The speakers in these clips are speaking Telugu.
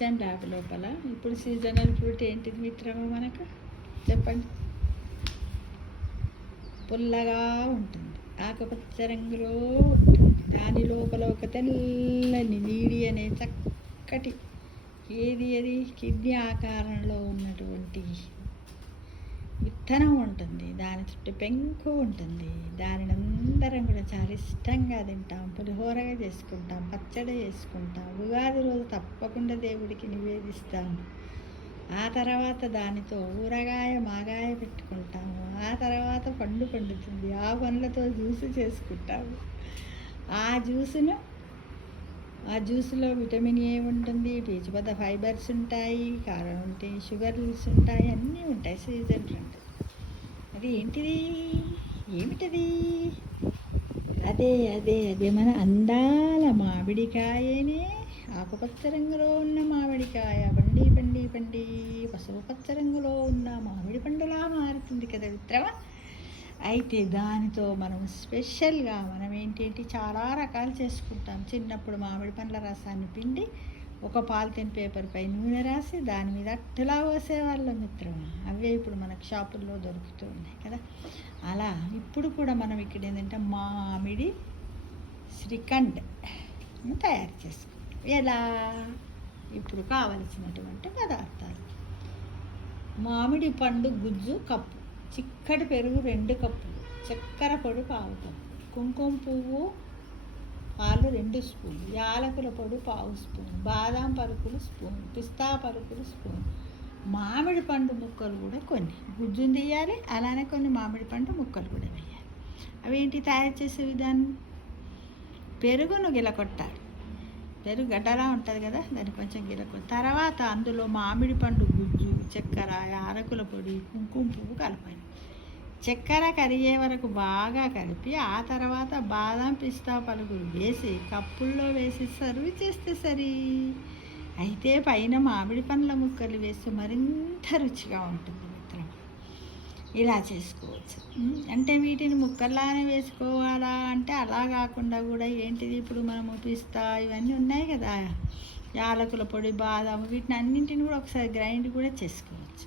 కిచెన్ ల్యాబ్ లోపల. ఇప్పుడు సీజనల్ ఫ్రూట్ ఏంటిది మిత్రమా మనకు చెప్పండి? పుల్లగా ఉంటుంది, ఆకుపచ్చ రంగులో ఉంటుంది. దాని లోపల ఒక తెల్లని నీడి అనే చక్కటి అది కిడ్నీ ఆకారంలో ఉన్నటువంటి విత్తనం ఉంటుంది. దాని చుట్టూ పెంకు ఉంటుంది. దానిని అందరం కూడా చాలా ఇష్టంగా తింటాం, పులిహోరగా చేసుకుంటాం, పచ్చడి చేసుకుంటాం, ఉగాది రోజు తప్పకుండా దేవుడికి నివేదిస్తాం. ఆ తర్వాత దానితో ఊరగాయ మాగాయ పెట్టుకుంటాము. ఆ తర్వాత పండు పండుతుంది, ఆ పండ్లతో జ్యూస్ చేసుకుంటాము. ఆ జ్యూస్లో విటమిన్ ఏ ఉంటుంది, పీచు పద ఫైబర్స్ ఉంటాయి, కారం ఉంటాయి, షుగర్స్ ఉంటాయి, అన్నీ ఉంటాయి. సీజన్ ఉంటుంది. అది ఏంటిది, ఏమిటది? అదే మన అందాల మామిడికాయనే. ఆకుపచ్చ రంగులో ఉన్న మామిడికాయ పండి పసుపు పచ్చ రంగులో ఉన్న మామిడి పండులా మారుతుంది కదా మిత్రమా. అయితే దానితో మనం స్పెషల్గా మనం ఏంటేంటి చాలా రకాలు చేసుకుంటాం. చిన్నప్పుడు మామిడి పండ్ల రసాన్ని పిండి ఒక పాలిథిన్ పేపర్పై నూనె రాసి దాని మీద అట్టులా పోసేవాళ్ళం మిత్రమా. అవే ఇప్పుడు మనకు షాపుల్లో దొరుకుతూ ఉన్నాయి కదా. అలా ఇప్పుడు కూడా మనం ఇక్కడ ఏంటంటే మామిడి శ్రీఖండ్ తయారు చేసుకుంటాం. ఎలా? ఇప్పుడు కావలసినటువంటి పదార్థాలు: మామిడి పండు గుజ్జు కప్పు, చిక్కటి పెరుగు 2 కప్పులు, చక్కెర పొడి 1/2 కప్పు, కుంకుమ పువ్వు పాలు 2 స్పూన్లు, యాలకుల పొడి 1/2 స్పూన్, బాదాం పలుకులు స్పూన్, పిస్తా పలుకులు స్పూన్, మామిడి పండు ముక్కలు కూడా కొన్ని గుజ్జును తీయాలి. అలానే కొన్ని మామిడి పండు ముక్కలు కూడా వేయాలి. అవేంటి తయారు చేసే విధానం? పెరుగును గిలకొట్టాలి. పెరుగు గడ్డలా ఉంటుంది కదా, దాన్ని కొంచెం గిలకొట్టాలి. తర్వాత అందులో మామిడి పండు గుజ్జు, చక్కెర, యాలకుల పొడి, కుంకుమ పువ్వు కలపాలి. చక్కెర కరిగే వరకు బాగా కలిపి ఆ తర్వాత బాదం పిస్తా పలుకులు వేసి కప్పుల్లో వేసి సర్వ్ చేస్తే సరి. అయితే పైన మామిడి పండ్ల ముక్కలు వేస్తే మరింత రుచిగా ఉంటుంది మిత్రం. ఇలా చేసుకోవచ్చు. అంటే వీటిని ముక్కల్లానే వేసుకోవాలా అంటే అలా కాకుండా కూడా ఏంటిది, ఇప్పుడు మనము పిస్తా ఇవన్నీ ఉన్నాయి కదా, యాలకుల పొడి, బాదాం, వీటిని అన్నింటిని కూడా ఒకసారి గ్రైండ్ కూడా చేసుకోవచ్చు.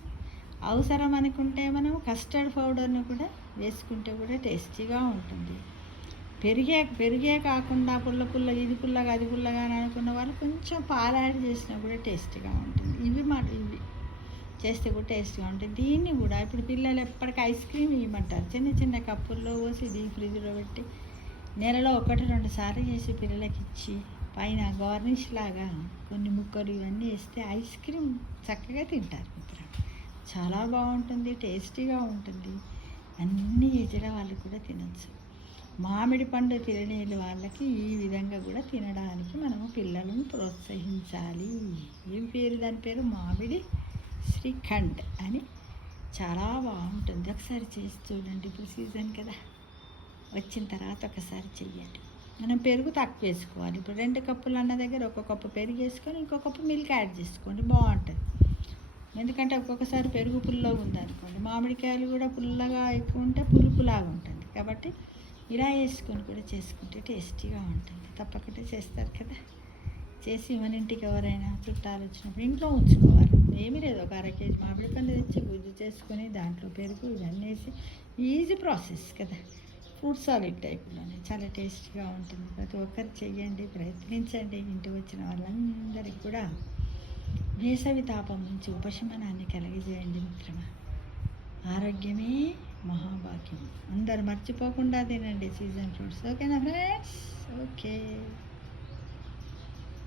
అవసరం అనుకుంటే మనం కస్టర్డ్ పౌడర్ను కూడా వేసుకుంటే కూడా టేస్టీగా ఉంటుంది. పెరిగే కాకుండా ఇది పుల్లగా అది పుల్లగా అని అనుకున్న వాళ్ళు కొంచెం పాలు యాడ్ చేసినా కూడా టేస్టీగా ఉంటుంది. ఇవి చేస్తే కూడా టేస్ట్గా ఉంటుంది. దీన్ని కూడా ఇప్పుడు పిల్లలు ఎప్పటికీ ఐస్ క్రీమ్ ఇవ్వమంటారు. చిన్న కప్పుల్లో పోసి ఫ్రిడ్జ్లో పెట్టి నెలలో 1-2 సార్లు చేసి పిల్లలకి ఇచ్చి పైన గార్నిష్ లాగా కొన్ని ముక్కలు ఇవన్నీ వేస్తే ఐస్ క్రీమ్ చక్కగా తింటారు మిత్రులు. చాలా బాగుంటుంది, టేస్టీగా ఉంటుంది. అన్ని ఏజ్ల వాళ్ళు కూడా తినచ్చు. మామిడి పండు తినలేని వాళ్ళకి ఈ విధంగా కూడా తినడానికి మనము పిల్లలను ప్రోత్సహించాలి. దాని పేరు మామిడి శ్రీఖండ్ అని. చాలా బాగుంటుంది. ఒకసారి చేసి చూడండి. ఇప్పుడు సీజన్ కదా, వచ్చిన తర్వాత ఒకసారి చెయ్యండి. మనం పెరుగు తక్కువ వేసుకోవాలి. ఇప్పుడు 2 కప్పులు అన్న దగ్గర 1 కప్పు పెరుగు వేసుకొని ఇంకో కప్పు మిల్క్ యాడ్ చేసుకోండి, బాగుంటుంది. ఎందుకంటే ఒక్కొక్కసారి పెరుగు పుల్లగా ఉందనుకోండి, మామిడికాయలు కూడా పుల్లగా ఎక్కువ ఉంటే పులుపులాగా ఉంటుంది. కాబట్టి ఇలా వేసుకొని కూడా చేసుకుంటే టేస్టీగా ఉంటుంది. తప్పకుండా చేస్తారు కదా. చేసి మన ఇంటికి ఎవరైనా చుట్టాలు వచ్చినప్పుడు ఇంట్లో ఉంచుకోవాలి. ఏమీ లేదు, ఒక 1/2 కేజీ మామిడి పండు తెచ్చి గుజ్జు చేసుకొని దాంట్లో పెరుగు ఇవన్నీ వేసి, ఈజీ ప్రాసెస్ కదా. ఫ్రూట్ సాలిడ్ టైప్లోనే చాలా టేస్టీగా ఉంటుంది. ప్రతి ఒక్కరు చెయ్యండి, ప్రయత్నించండి. ఇంటికి వచ్చిన వాళ్ళందరికీ కూడా వేసవి తాపం నుంచి ఉపశమనాన్ని కలిగజేయండి మిత్రమా. ఆరోగ్యమే మహాభాగ్యం. అందరు మర్చిపోకుండా తినండి సీజన్ ఫ్రూట్స్. ఓకేనా ఫ్రెండ్స్? ఓకే.